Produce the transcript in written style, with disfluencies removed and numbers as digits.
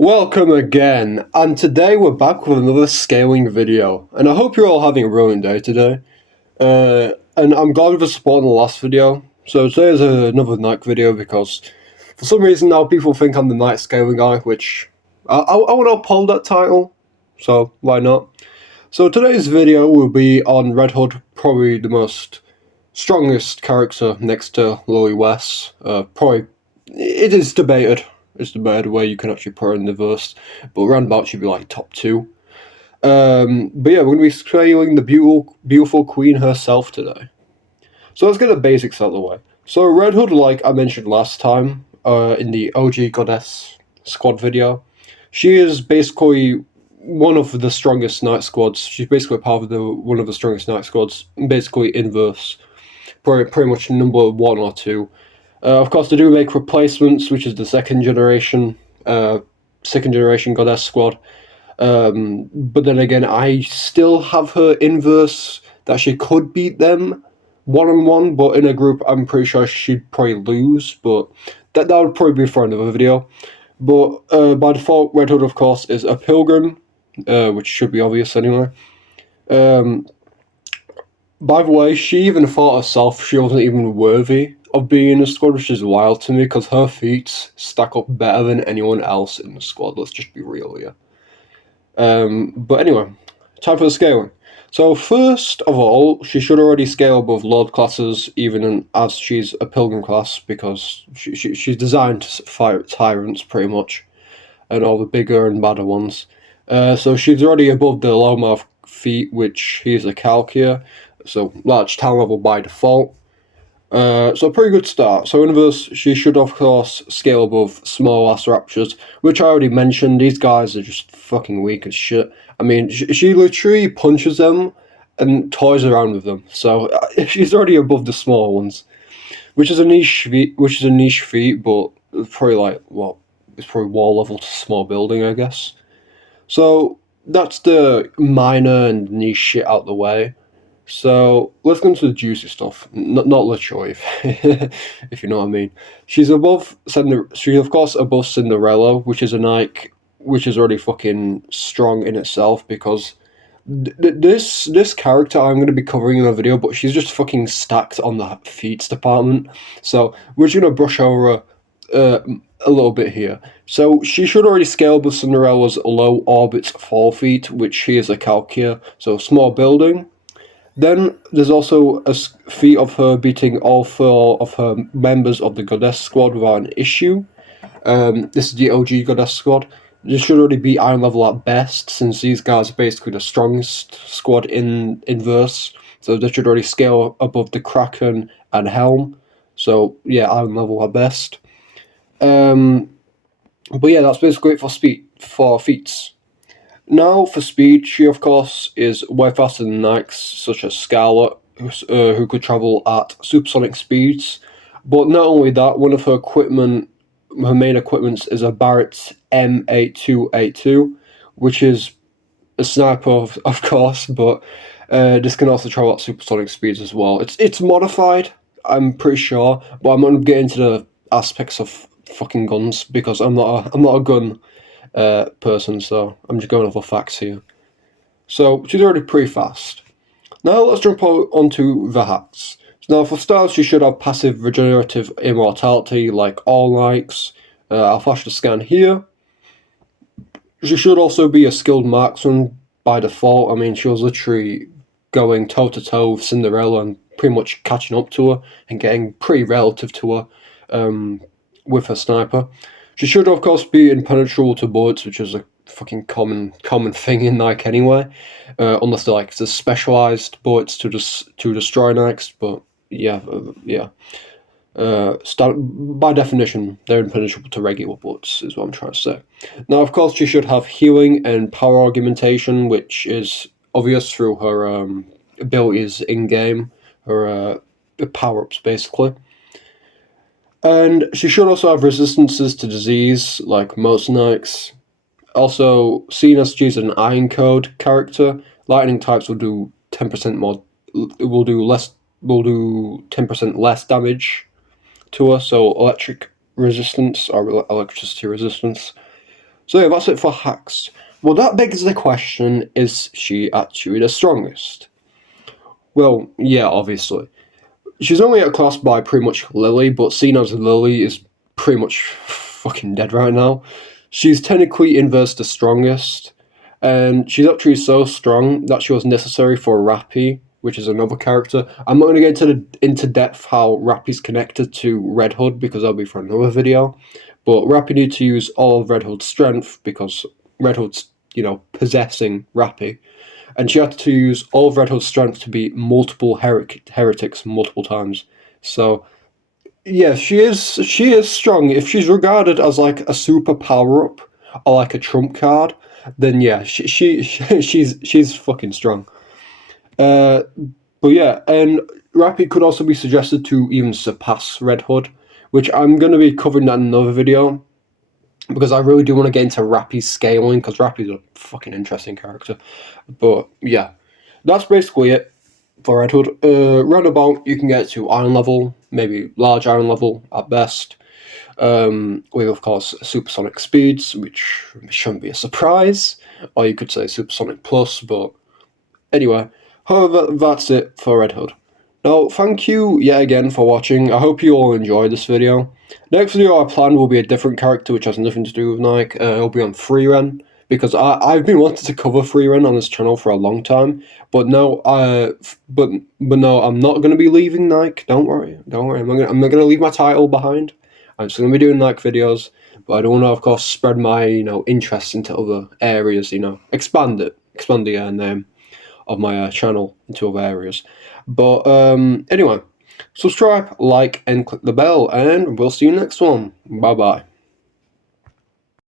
Welcome again, and today we're back with another scaling video, and I hope you're all having a brilliant day today. And I'm glad with the support in the last video, so today is another night video because for some reason now people think I'm the night scaling guy, which I want to uphold that title, so why not? So today's video will be on Red Hood, probably the most strongest character next to Lily West. Probably, it is debated. It's debated where you can actually put her in the verse, but roundabout should be like top two. But yeah, we're going to be scaling the beautiful queen herself today. So let's get the basics out of the way. So Red Hood, like I mentioned last time, in the OG Goddess squad video, she is basically one of the strongest knight squads. She's basically part of one of the strongest knight squads, basically inverse, pretty much number one or two. Of course, they do make replacements, which is the second generation Goddess squad. But then again, I still have her inverse that she could beat them one-on-one, but in a group, I'm pretty sure she'd probably lose. But that would probably be for another video. But by default, Red Hood, of course, is a pilgrim, which should be obvious anyway. By the way, she even thought herself she wasn't even worthy of being in the squad, which is wild to me because her feats stack up better than anyone else in the squad. Let's just be real here. But anyway, time for the scaling. So first of all, she should already scale above Lord classes, even as she's a Pilgrim class, because she's designed to fight tyrants pretty much, and all the bigger and badder ones. So she's already above the Lowmouth feat, which he's a Calcia, so large town level by default. So pretty good start. So inverse, she should of course scale above small ass raptures, which I already mentioned. These guys are just fucking weak as shit. I mean, she literally punches them and toys around with them. So she's already above the small ones, which is a niche feat. But it's probably like it's probably wall level to small building, I guess. So that's the minor and niche shit out the way. So let's go into the juicy stuff. Not literally, if you know what I mean. She's of course above Cinderella, which is a Nike, which is already fucking strong in itself because this character I'm going to be covering in a video, but she's just fucking stacked on the feats department. So we're just going to brush over a little bit here. So she should already scale above Cinderella's low orbit 4 feet, which she is a Calcia, so small building. Then there's also a feat of her beating all 4 of her members of the Goddess squad without an issue. This is the OG Goddess squad. This should already be iron level at best, since these guys are basically the strongest squad in verse. So they should already scale above the Kraken and Helm. So yeah, iron level at best. But yeah, that's basically it for feats. Now, for speed, she of course is way faster than Nikes such as Scarlet, who could travel at supersonic speeds. But not only that, one of her main equipments is a Barrett M8282, which is a sniper, of course, but this can also travel at supersonic speeds as well. It's modified, I'm pretty sure, but I'm not going to get into the aspects of fucking guns because I'm not a gun person, so I'm just going off the facts here. So she's already pretty fast. Now let's jump onto the hacks. Now for starters, she should have passive regenerative immortality like all likes. I'll flash the scan here. She should also be a skilled marksman by default. I mean, she was literally going toe to toe with Cinderella and pretty much catching up to her and getting pretty relative to her with her sniper. She should, of course, be impenetrable to bullets, which is a fucking common thing in Nike anyway, unless they're like the specialized bullets to destroy Nikes. But yeah. By definition, they're impenetrable to regular bullets, is what I'm trying to say. Now, of course, she should have healing and power augmentation, which is obvious through her abilities in game, her power ups basically. And she should also have resistances to disease, like most Nikes. Also, seeing as she's an Iron Code character, lightning types will do 10% more. Will do 10% less damage to her. So electric resistance or electricity resistance. So yeah, that's it for hacks. Well, that begs the question, is she actually the strongest? Well, yeah, obviously. She's only outclassed by pretty much Lily, but seeing as Lily is pretty much fucking dead right now, she's technically inverse the strongest, and she's actually so strong that she was necessary for Rappy, which is another character. I'm not going to get into depth how Rappy's connected to Red Hood because that'll be for another video, but Rappy needs to use all of Red Hood's strength because Red Hood's, possessing Rappy, and she had to use all of Red Hood's strength to beat multiple heretics multiple times. So yeah, she is strong. If she's regarded as like a super power up or like a trump card, then yeah, she's fucking strong. Uh, but yeah, and Rappy could also be suggested to even surpass Red Hood, which I'm going to be covering that in another video because I really do want to get into Rappy's scaling because Rappy's a fucking interesting character. But yeah, that's basically it for Red Hood. Roundabout, you can get to Iron level, maybe large Iron level at best. With, of course, supersonic speeds, which shouldn't be a surprise. Or you could say supersonic plus, but anyway. However, that's it for Red Hood. Now, thank you yet again for watching. I hope you all enjoyed this video. Next video I planned will be a different character which has nothing to do with Nikke. It'll be on Freeren, because I've been wanting to cover Freeren on this channel for a long time, but no, but no, I'm not going to be leaving Nikke. Don't worry. I'm not going to leave my title behind. I'm still going to be doing Nikke videos, but I don't want to, of course, spread my interest into other areas. Expand the name of my channel into other areas. But anyway, subscribe, like, and click the bell, and we'll see you next one. Bye bye.